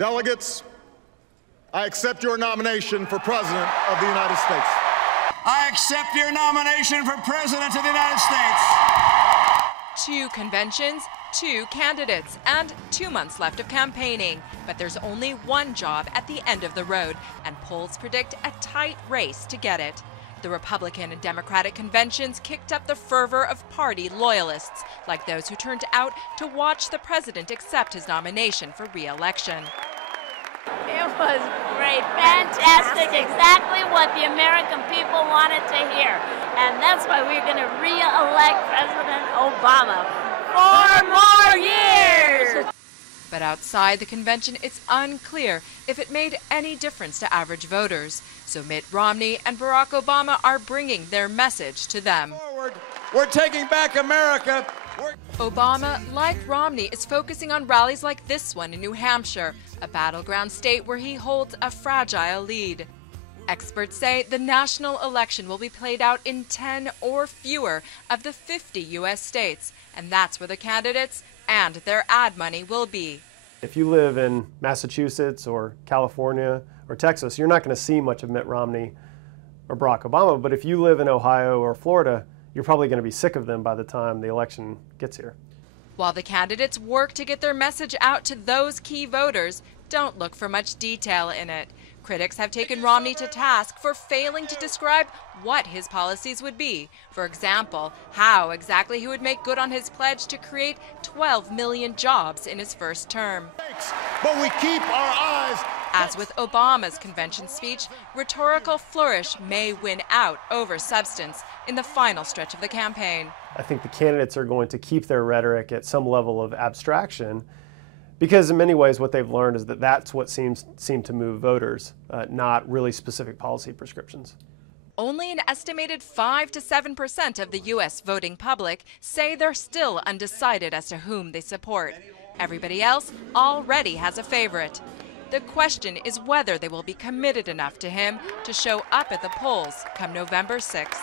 Delegates, I accept your nomination for President of the United States. I accept your nomination for President of the United States. 2 conventions, 2 candidates, and 2 months left of campaigning. But there's only one job at the end of the road, and polls predict a tight race to get it. The Republican and Democratic conventions kicked up the fervor of party loyalists, like those who turned out to watch the president accept his nomination for re-election. It was great, fantastic, exactly what the American people wanted to hear. And that's why we're going to re-elect President Obama 4 more years. But outside the convention, it's unclear if it made any difference to average voters. So Mitt Romney and Barack Obama are bringing their message to them. Forward. We're taking back America. Obama, like Romney, is focusing on rallies like this one in New Hampshire, a battleground state where he holds a fragile lead. Experts say the national election will be played out in 10 or fewer of the 50 U.S. states, and that's where the candidates and their ad money will be. If you live in Massachusetts or California or Texas, you're not going to see much of Mitt Romney or Barack Obama, but if you live in Ohio or Florida, you're probably going to be sick of them by the time the election gets here. While the candidates work to get their message out to those key voters, don't look for much detail in it. Critics have taken Romney to task for failing to describe what his policies would be. For example, how exactly he would make good on his pledge to create 12 million jobs in his first term. But we keep our eyes. As with Obama's convention speech, rhetorical flourish may win out over substance in the final stretch of the campaign. I think the candidates are going to keep their rhetoric at some level of abstraction, because in many ways what they've learned is that that's what seems to move voters, not really specific policy prescriptions. Only an estimated 5 to 7% of the U.S. voting public say they're still undecided as to whom they support. Everybody else already has a favorite. The question is whether they will be committed enough to him to show up at the polls come November 6th.